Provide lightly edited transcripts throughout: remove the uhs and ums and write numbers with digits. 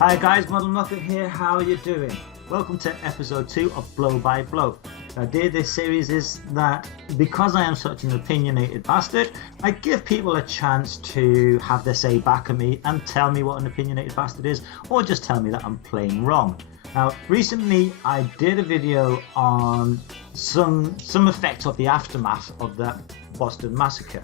Hi guys, Model Muppet here, how are you doing? Welcome to episode 2 of Blow by Blow. The idea of this series is that because I am such an opinionated bastard, I give people a chance to have their say back at me and tell me what an opinionated bastard is, or just tell me that I'm plain wrong. Now, recently I did a video on some effects of the aftermath of that Boston massacre,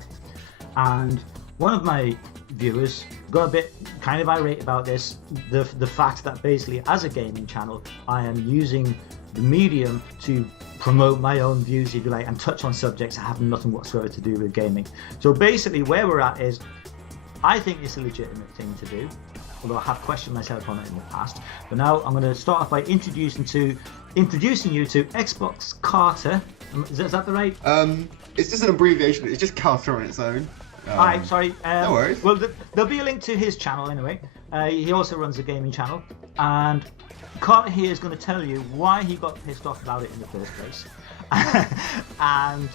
and one of my viewers got a bit kind of irate about this, the fact that basically as a gaming channel I am using the medium to promote my own views, if you like, and touch on subjects that have nothing whatsoever to do with gaming. So basically where we're at is, I think it's a legitimate thing to do, although I have questioned myself on it in the past. But now I'm going to start off by introducing you to Xbox Carter. Is that the right? It's just an abbreviation. It's just Carter on its own. Alright, sorry. No worries. Well, there'll be a link to his channel anyway. He also runs a gaming channel, and Carter here is going to tell you why he got pissed off about it in the first place, and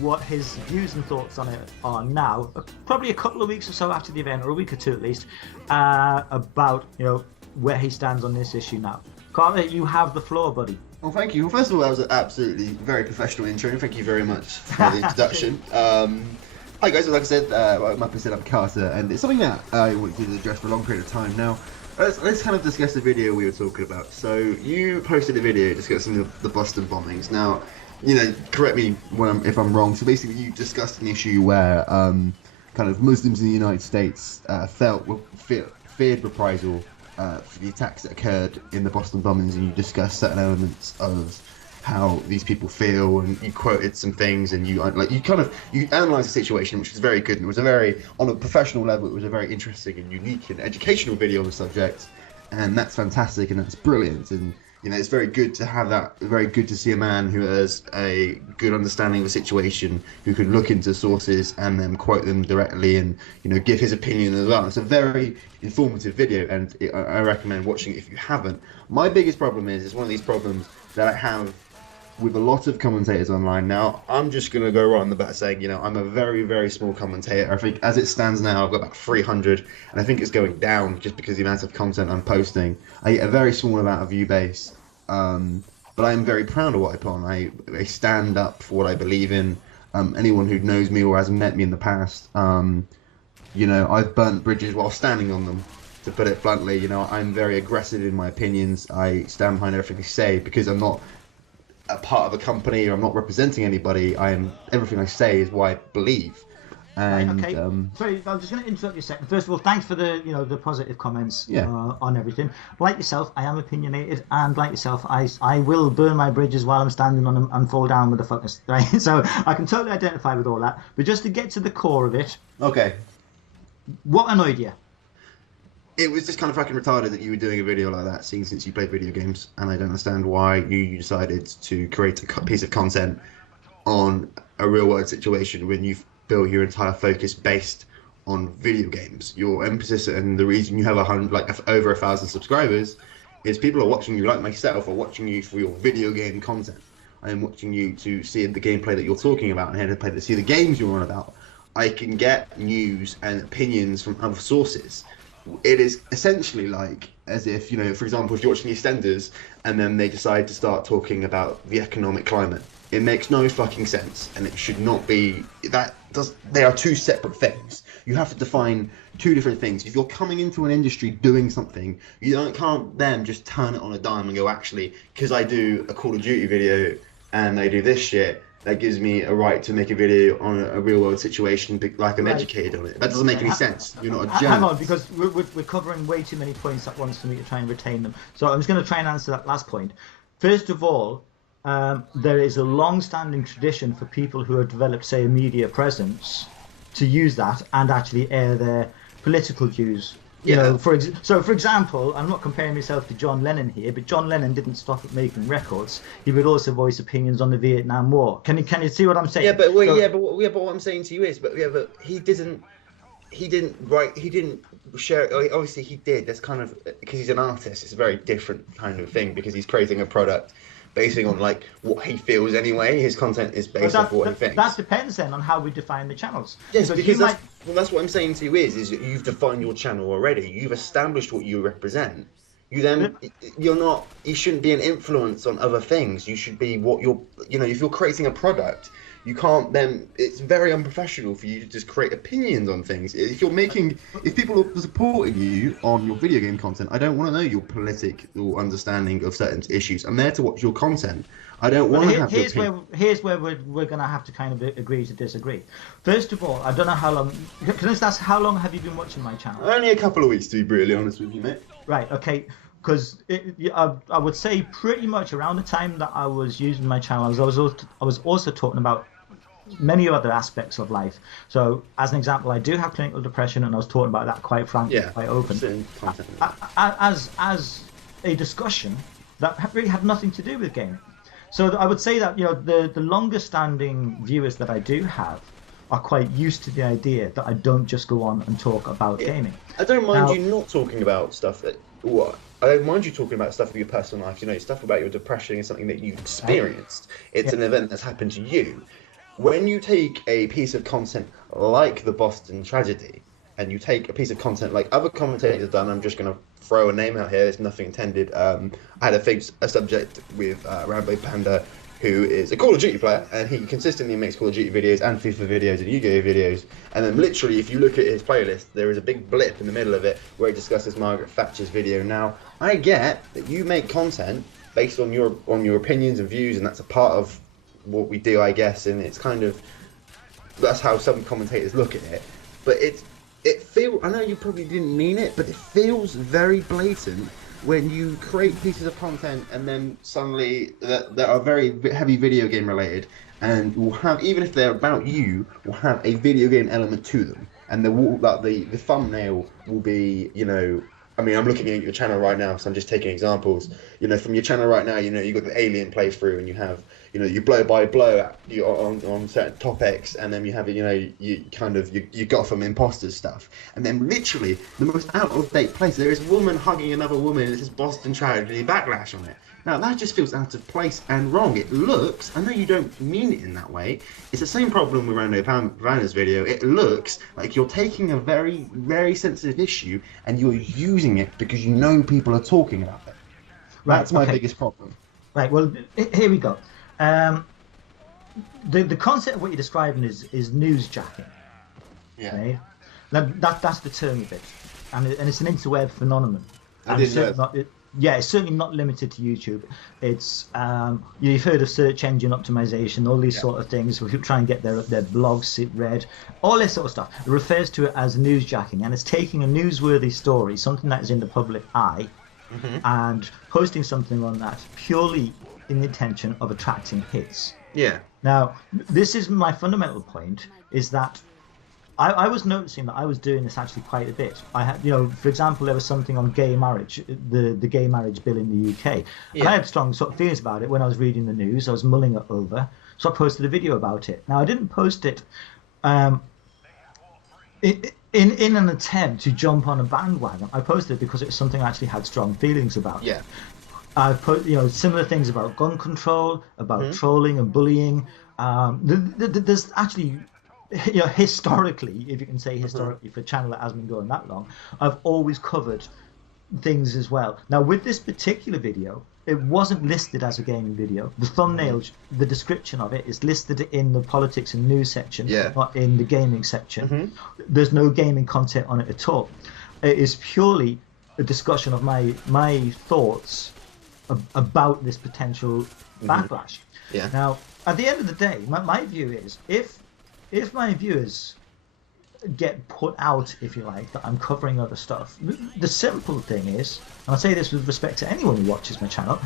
what his views and thoughts on it are now, probably a couple of weeks or so after the event, or a week or two at least, about where he stands on this issue now. Carter, you have the floor, buddy. Well, thank you. Well, first of all, that was an absolutely very professional intro. Thank you very much for the introduction. Hi guys, like I said, Muppet said I'm Carter, and it's something that I want to address for a long period of time now. Let's kind of discuss the video we were talking about. So you posted a video discussing the Boston bombings. Now, correct me if I'm wrong. So basically, you discussed an issue where kind of Muslims in the United States feared reprisal for the attacks that occurred in the Boston bombings, and you discussed certain elements of how these people feel, and you quoted some things, and you analysed the situation, which was very good, and it was on a professional level, it was a very interesting and unique and educational video on the subject, and that's fantastic and that's brilliant. And it's very good to have that, very good to see a man who has a good understanding of the situation, who can look into sources and then quote them directly and give his opinion as well. It's a very informative video, and I recommend watching it if you haven't. My biggest problem is one of these problems that I have with a lot of commentators online now. I'm just going to go right on the bat saying, I'm a very, very small commentator. I think as it stands now, I've got about 300, and I think it's going down just because of the amount of content I'm posting. I get a very small amount of view base, but I am very proud of what I put on. I stand up for what I believe in. Anyone who knows me or has met me in the past, I've burnt bridges while standing on them. To put it bluntly, I'm very aggressive in my opinions. I stand behind everything I say because I'm not a part of a company, or I'm not representing anybody. Everything I say is what I believe. And right, okay. Sorry, I'm just going to interrupt you a second. First of all, thanks for the positive comments on everything. Like yourself, I am opinionated, and like yourself, I will burn my bridges while I'm standing on them and fall down with the fuckers. Right, so I can totally identify with all that. But just to get to the core of it, okay, what annoyed you? It was just kind of fucking retarded that you were doing a video like that, seeing since you played video games, and I don't understand why you decided to create a piece of content on a real-world situation when you've built your entire focus based on video games. Your emphasis and the reason you have over 1,000 subscribers is people are watching you, like myself, are watching you for your video game content. I am watching you to see the gameplay that you're talking about, and to see the games you're on about. I can get news and opinions from other sources. It is essentially like as if, for example, if you're watching EastEnders and then they decide to start talking about the economic climate. It makes no fucking sense, and it should not be. They are two separate things. You have to define two different things. If you're coming into an industry doing something, can't then just turn it on a dime and go, actually, because I do a Call of Duty video and I do this shit, that gives me a right to make a video on a real world situation like I'm educated on it. That doesn't make any sense. You're not a journalist. Hang on, because we're covering way too many points at once for me to try and retain them. So I'm just going to try and answer that last point. First of all, there is a long-standing tradition for people who have developed, say, a media presence to use that and actually air their political views. For example, I'm not comparing myself to John Lennon here, but John Lennon didn't stop at making records. He would also voice opinions on the Vietnam War. Can you see what I'm saying? But what I'm saying to you is, but he didn't share. Obviously, he did. That's kind of because he's an artist. It's a very different kind of thing because he's creating a product basing on what he feels anyway. His content is based off what he thinks. That depends then on how we define the channels. Yes, because that's what I'm saying to you is you've defined your channel already. You've established what you represent. you shouldn't be an influence on other things. You should be what you're, if you're creating a product, you can't then, it's very unprofessional for you to just create opinions on things. If people are supporting you on your video game content, I don't want to know your political understanding of certain issues. I'm there to watch your content. I don't want to have your opinion. Here's where we're going to have to kind of agree to disagree. First of all, I don't know how long, can I just ask, how long have you been watching my channel? Only a couple of weeks, to be brutally honest with you, mate. Right, okay. Because I would say pretty much around the time that I was using my channel, I was also talking about many other aspects of life. So, as an example, I do have clinical depression, and I was talking about that quite frankly, quite open. As a discussion that really had nothing to do with gaming. So I would say that the longer standing viewers that I do have are quite used to the idea that I don't just go on and talk about gaming. I don't mind you not talking about stuff that I don't mind you talking about stuff of your personal life. Stuff about your depression is something that you've experienced. It's an event that's happened to you. When you take a piece of content like the Boston tragedy, and you take a piece of content like other commentators have done, I'm just going to throw a name out here. There's nothing intended. I had a subject with Rambo Panda, who is a Call of Duty player, and he consistently makes Call of Duty videos and FIFA videos and Yu-Gi-Oh videos. And then literally, if you look at his playlist, there is a big blip in the middle of it where he discusses Margaret Thatcher's video. Now, I get that you make content based on your opinions and views, and that's a part of what we do, I guess. And it's kind of, that's how some commentators look at it. But it feels, I know you probably didn't mean it, but it feels very blatant when you create pieces of content and then suddenly that are very heavy video game related, and will have, even if they're about you, will have a video game element to them, and the thumbnail will be, I mean, I'm looking at your channel right now, so I'm just taking examples. From your channel right now, you've got the Alien playthrough, and you have, you blow by blow on certain topics, and then you have, you Gotham imposters stuff, and then literally the most out of date place, there is a woman hugging another woman, and it says Boston tragedy backlash on it. Now that just feels out of place and wrong. It looks, I know you don't mean it in that way, it's the same problem with Rando Vanna's video. It looks like you're taking a very, very sensitive issue and you're using it because people are talking about it. Right, that's my biggest problem. Right, well, here we go. The concept of what you're describing is newsjacking. Yeah. Right? That's the term of it. And it's an interweb phenomenon. It's certainly not limited to YouTube. It's you've heard of search engine optimization, all these sort of things. Where people try and get their blogs read, all this sort of stuff. It refers to it as newsjacking, and it's taking a newsworthy story, something that is in the public eye, and posting something on that purely in the intention of attracting hits. Yeah. Now, this is my fundamental point: is that I was noticing that I was doing this actually quite a bit. I had, for example, there was something on gay marriage, the gay marriage bill in the UK. Yeah. I had strong sort of feelings about it when I was reading the news. I was mulling it over, so I posted a video about it. Now, I didn't post it in an attempt to jump on a bandwagon. I posted it because it was something I actually had strong feelings about. Yeah. I put similar things about gun control, about trolling and bullying. There's actually, historically, if you can say historically, for a channel that hasn't been going that long, I've always covered things as well. Now, with this particular video, it wasn't listed as a gaming video. The thumbnail, the description of it is listed in the politics and news section, not in the gaming section. There's no gaming content on it at all. It is purely a discussion of my thoughts about this potential backlash. Yeah. Now, at the end of the day, my view is, if my viewers get put out, if you like, that I'm covering other stuff, the simple thing is, and I say this with respect to anyone who watches my channel,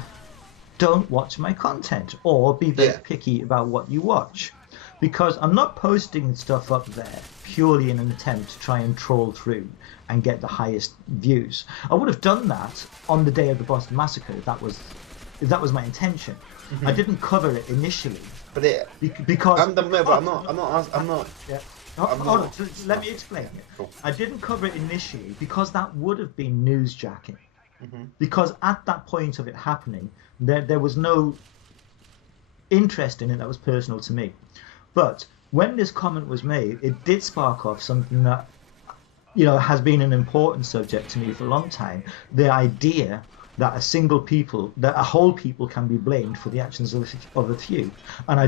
don't watch my content, or be very picky about what you watch, because I'm not posting stuff up there purely in an attempt to try and troll through and get the highest views. I would have done that on the day of the Boston Massacre if that was my intention. I didn't cover it initially. But because I'm not. Yeah. Hold on. So let me explain it. Cool. I didn't cover it initially because that would have been newsjacking. Because at that point of it happening, there was no interest in it that was personal to me. But when this comment was made, it did spark off something that has been an important subject to me for a long time. The idea that a whole people can be blamed for the actions of a few. And I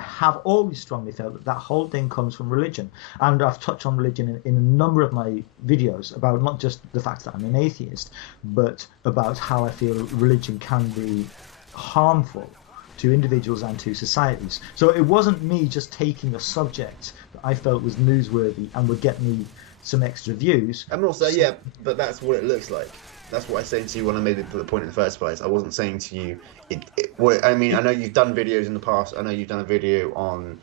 have always strongly felt that that whole thing comes from religion. And I've touched on religion in a number of my videos about not just the fact that I'm an atheist, but about how I feel religion can be harmful to individuals and to societies. So it wasn't me just taking a subject that I felt was newsworthy and would get me some extra views. And also, yeah, but that's what it looks like. That's what I said to you when I made the point in the first place. I wasn't saying to you, I mean, I know you've done videos in the past. I know you've done a video on.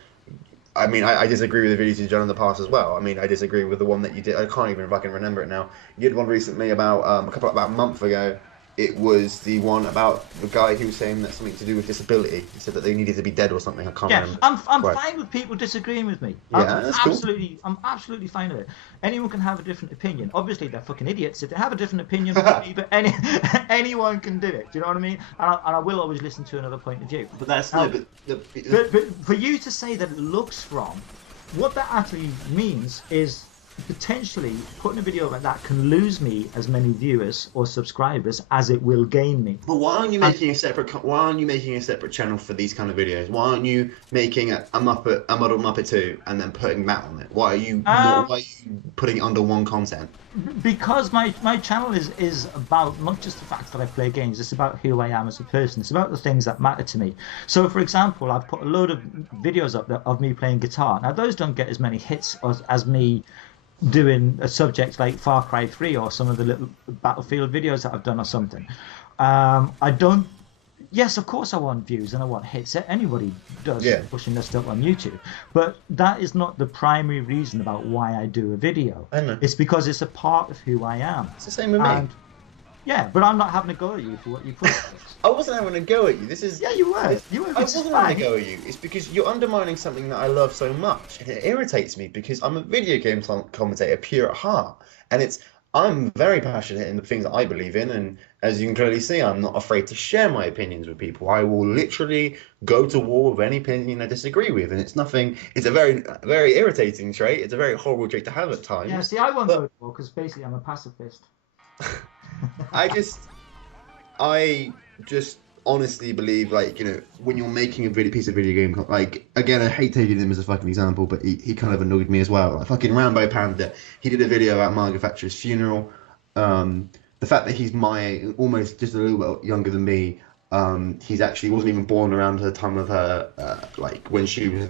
I mean, I disagree with the videos you've done in the past as well. I mean, I disagree with the one that you did. I can't even if I can remember it now. You did one recently about about a month ago. It was the one about the guy who was saying that something to do with disability. He said that they needed to be dead or something. I can't remember. I'm fine with people disagreeing with me. Yeah, that's cool. I'm absolutely fine with it. Anyone can have a different opinion. Obviously, they're fucking idiots if they have a different opinion from me, but anyone can do it. Do you know what I mean? And I will always listen to another point of view. But that's but for you to say that it looks from, what that actually means is potentially putting a video like that can lose me as many viewers or subscribers as it will gain me. But why aren't you making a separate? Why aren't you making a separate channel for these kind of videos? Why aren't you making a Model Muppet 2 and then putting that on it? Why are you putting it under one content? Because my channel is about not just the fact that I play games. It's about who I am as a person. It's about the things that matter to me. So, for example, I've put a load of videos up there of me playing guitar. Now, those don't get as many hits as me doing a subject like Far Cry 3 or some of the little Battlefield videos that I've done or something. I don't. Yes, of course I want views and I want hits. Anybody does, pushing their stuff on YouTube. But that is not the primary reason about why I do a video. I know. It's because it's a part of who I am. It's the same with me. Yeah, but I'm not having a go at you for what you put. I wasn't having a go at you. Yeah, you were. I wasn't having a go at you. It's because you're undermining something that I love so much, and it irritates me because I'm a video game commentator, pure at heart, and I'm very passionate in the things that I believe in, and as you can clearly see, I'm not afraid to share my opinions with people. I will literally go to war with any opinion I disagree with, and it's nothing. It's a very, very irritating trait. It's a very horrible trait to have at times. Yeah, see, I won't go to war because basically I'm a pacifist. I just honestly believe, like, when you're making a piece of video game, like, again, I hate taking him as a fucking example, but he kind of annoyed me as well. Like, fucking Rambo Panda, he did a video about Margaret Thatcher's funeral. The fact that he's almost just a little bit younger than me, he's actually wasn't even born around the time of her, like when she was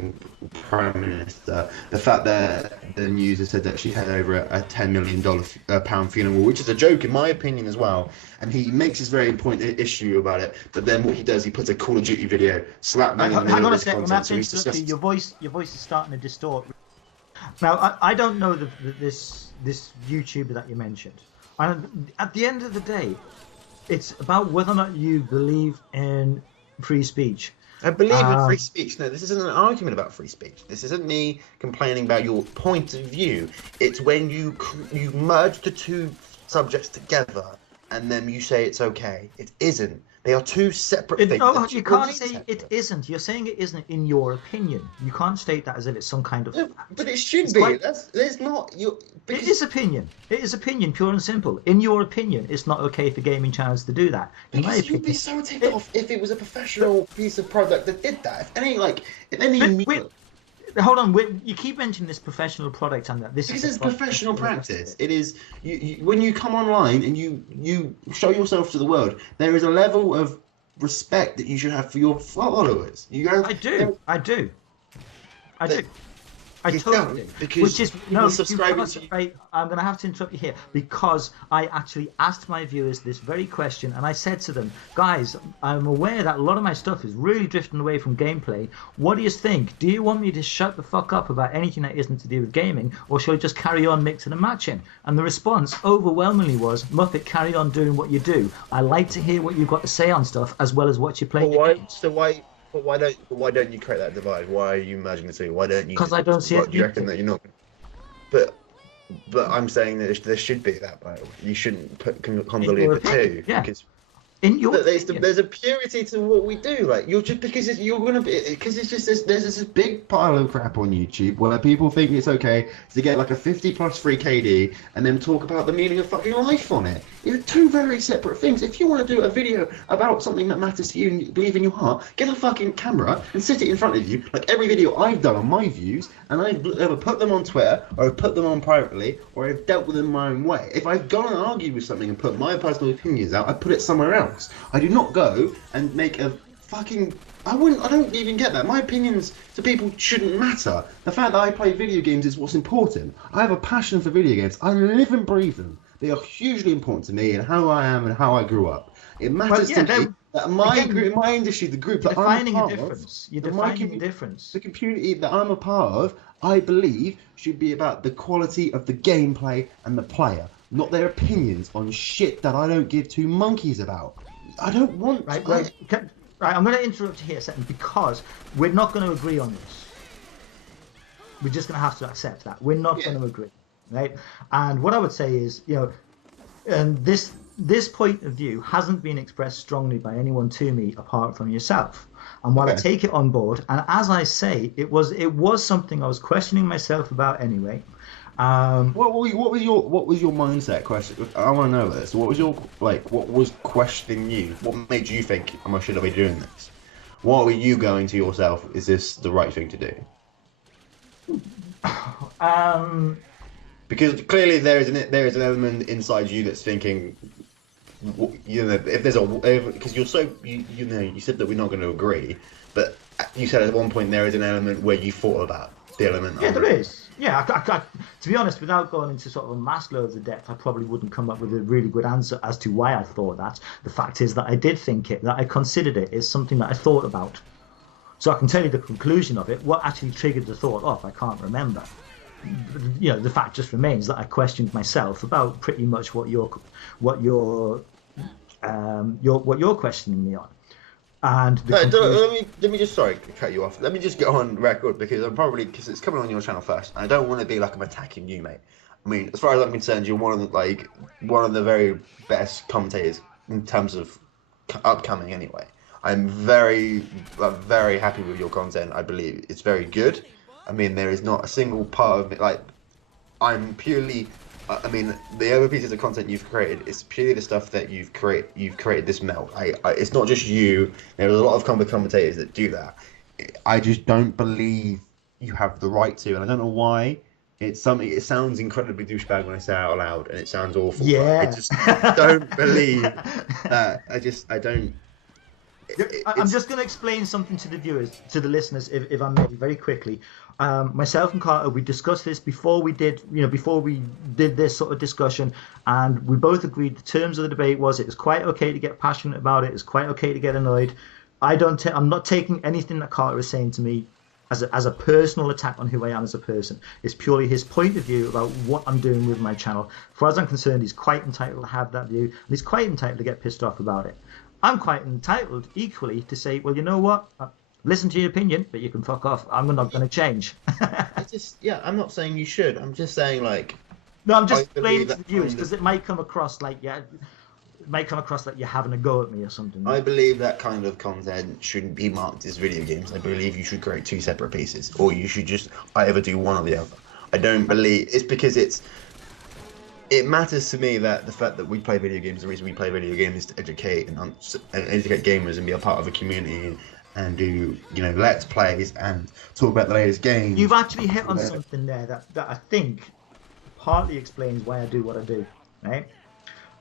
prime minister. The fact that the news has said that she had over a $10 million pound funeral, which is a joke in my opinion as well. And he makes this very important issue about it. But then what he does, he puts a Call of Duty video, slap me in the middle of this content. So he's disgusting. Your voice is starting to distort. Now I don't know this YouTuber that you mentioned. And at the end of the day, it's about whether or not you believe in free speech. I believe in free speech. No, this isn't an argument about free speech. This isn't me complaining about your point of view. It's when you merge the two subjects together and then you say it's okay. It isn't. They are two separate things. No, you can't say it isn't. You're saying it isn't in your opinion. You can't state that as if it's some kind of. No, but it should be. There's not. It is opinion. It is opinion, pure and simple. In your opinion, it's not okay for gaming channels to do that. Because you'd be so ticked off if it was a professional piece of product that did that. Hold on, you keep mentioning this professional product and that this is professional practice. It is when you come online and you show yourself to the world, there is a level of respect that you should have for your followers. I do. I totally do. Because I'm going to have to interrupt you here because I actually asked my viewers this very question and I said to them, guys, I'm aware that a lot of my stuff is really drifting away from gameplay. What do you think? Do you want me to shut the fuck up about anything that isn't to do with gaming, or shall I just carry on mixing and matching? And the response overwhelmingly was, Muppet, carry on doing what you do. I like to hear what you've got to say on stuff as well as what you play. But why don't you create that divide? Why are you merging the two? Why don't you? Because I don't see it. Do you reckon that you're not? But I'm saying that there should be that battle. You shouldn't convolute the two. Yeah. Because In your There's a purity to what we do. Like you're just you're gonna be because it's just there's this big pile of crap on YouTube where people think it's okay to get like a 50+ free KD and then talk about the meaning of fucking life on it. It's two very separate things. If you want to do a video about something that matters to you and you believe in your heart, get a fucking camera and sit it in front of you. Like every video I've done on my views, and I've either put them on Twitter or I've put them on privately or I've dealt with them my own way. If I've gone and argued with something and put my personal opinions out, I put it somewhere else. I do not go and make a fucking... I don't even get that. My opinions to people shouldn't matter. The fact that I play video games is what's important. I have a passion for video games. I live and breathe them. They are hugely important to me and how I am and how I grew up. It matters to me that my industry, the group that I'm a part of... You're defining a difference. The community that I'm a part of, I believe, should be about the quality of the gameplay and the player, not their opinions on shit that I don't give two monkeys about. I don't want... Right, I'm going to interrupt you here a second because we're not going to agree on this. We're just going to have to accept that. We're not going to agree, right? And what I would say is, and this point of view hasn't been expressed strongly by anyone to me apart from yourself. And while I take it on board, and as I say, it was something I was questioning myself about anyway. What was your mindset question? I want to know this. What was questioning you? What made you think, should I be doing this? What were you going to yourself? Is this the right thing to do? Because clearly there is an element inside you that's thinking, if there's because you're so you said that we're not going to agree, but you said at one point there is an element where you thought about the element. Yeah, there is. Yeah, to be honest, without going into sort of a mass loads of depth, I probably wouldn't come up with a really good answer as to why I thought that. The fact is that I did think it, that I considered it as something that I thought about. So I can tell you the conclusion of it. What actually triggered the thought off, I can't remember. The fact just remains that I questioned myself about pretty much what you're questioning me on. And let me just cut you off. Let me just get on record because it's coming on your channel first. I don't want to be like I'm attacking you, mate. I mean, as far as I'm concerned, you're one of the very best commentators in terms of upcoming. Anyway, I'm very happy with your content. I believe it's very good. I mean, there is not a single part of it I'm purely. I mean, the other pieces of content you've created, it's purely the stuff that you've created this melt. It's not just you. There's a lot of commentators that do that. I just don't believe you have the right to, and I don't know why. It sounds incredibly douchebag when I say it out loud, and it sounds awful. Yeah. I just don't believe that. I don't. I'm just going to explain something to the viewers, to the listeners, if I may, very quickly. Myself and Carter, we discussed this before we did this sort of discussion, and we both agreed the terms of the debate was it was quite okay to get passionate about it. It's quite okay to get annoyed. I'm not taking anything that Carter is saying to me as a personal attack on who I am as a person. It's purely his point of view about what I'm doing with my channel. As far as I'm concerned, he's quite entitled to have that view, and he's quite entitled to get pissed off about it. I'm quite entitled equally to say, well, you know what? Listen to your opinion, but you can fuck off. I'm not going to change. I'm not saying you should. I'm just saying No, I'm just explaining to the viewers because it might come across like you're having a go at me or something. I believe that kind of content shouldn't be marked as video games. I believe you should create two separate pieces, or you should just either do one or the other. I don't believe it's because it matters to me that the fact that we play video games, the reason we play video games is to educate and educate gamers and be a part of a community and do let's plays and talk about the latest games. You've actually hit on something there that I think partly explains why I do what I do, right?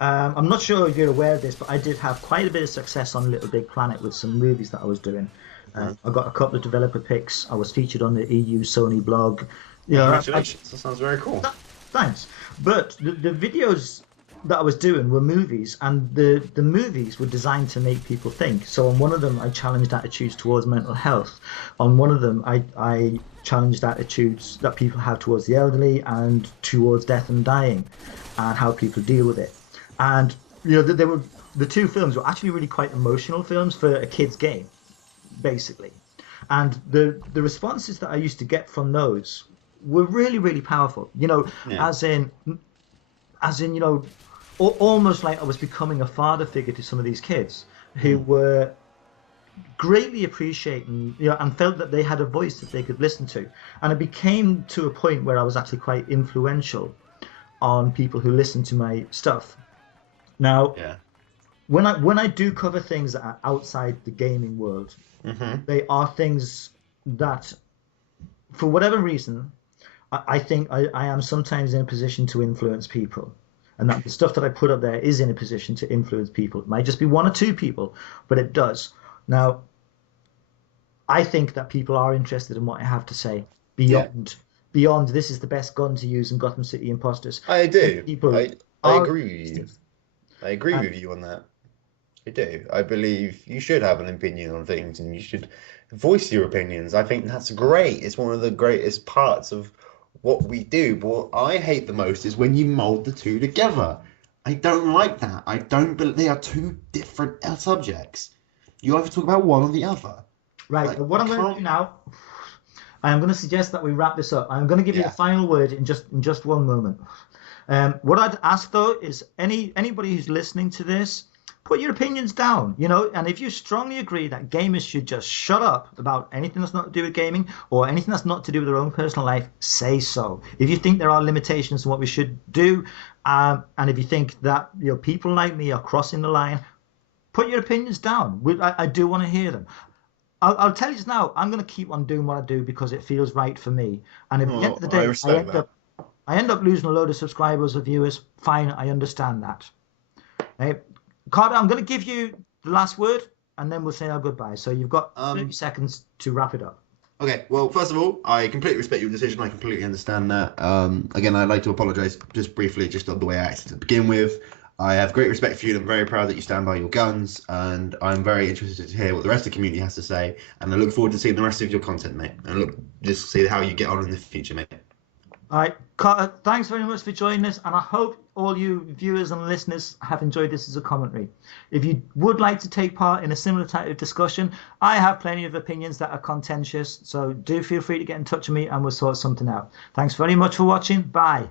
I'm not sure if you're aware of this, but I did have quite a bit of success on Little Big Planet with some movies that I was doing. I got a couple of developer picks. I was featured on the EU Sony blog. Congratulations! That sounds very cool. Thanks. But the videos that I was doing were movies, and the movies were designed to make people think. So on one of them, I challenged attitudes towards mental health. On one of them, I challenged attitudes that people have towards the elderly and towards death and dying, and how people deal with it. And the two films were actually really quite emotional films for a kid's game, basically. And the responses that I used to get from those were really, really powerful. As in almost like I was becoming a father figure to some of these kids who were greatly appreciating, and felt that they had a voice that they could listen to. And it became to a point where I was actually quite influential on people who listen to my stuff. Now, Yeah. when I do cover things that are outside the gaming world, they are things that, for whatever reason, I think I am sometimes in a position to influence people. And that the stuff that I put up there is in a position to influence people. It might just be one or two people, but it does. Now, I think that people are interested in what I have to say beyond this is the best gun to use in Gotham City Imposters. I do. People I are agree with you. I agree with you on that. I do. I believe you should have an opinion on things and you should voice your opinions. I think that's great. It's one of the greatest parts of what we do. But what I hate the most is when you mold the two together. I don't like that. I don't believe they are two different subjects. You either talk about one or the other. right. Like, What I'm going to do now, I am going to suggest that we wrap this up. I'm going to give you the final word in just one moment. What I'd ask though is anybody who's listening to this, put your opinions down, and if you strongly agree that gamers should just shut up about anything that's not to do with gaming or anything that's not to do with their own personal life, say so. If you think there are limitations in what we should do, and if you think that people like me are crossing the line, put your opinions down. I do want to hear them. I'll tell you just now, I'm going to keep on doing what I do because it feels right for me. And at the end of the day, I end up losing a load of subscribers or viewers. Fine, I understand that. Right? Carter, I'm going to give you the last word, and then we'll say our goodbye. So you've got 30 seconds to wrap it up. Okay, well, first of all, I completely respect your decision. I completely understand that. Again, I'd like to apologise just briefly, just on the way I acted to begin with. I have great respect for you and I'm very proud that you stand by your guns, and I'm very interested to hear what the rest of the community has to say, and I look forward to seeing the rest of your content, mate, and just see how you get on in the future, mate. All right, Carter, thanks very much for joining us, and I hope all you viewers and listeners have enjoyed this as a commentary. If you would like to take part in a similar type of discussion, I have plenty of opinions that are contentious, so do feel free to get in touch with me and we'll sort something out. Thanks very much for watching. Bye.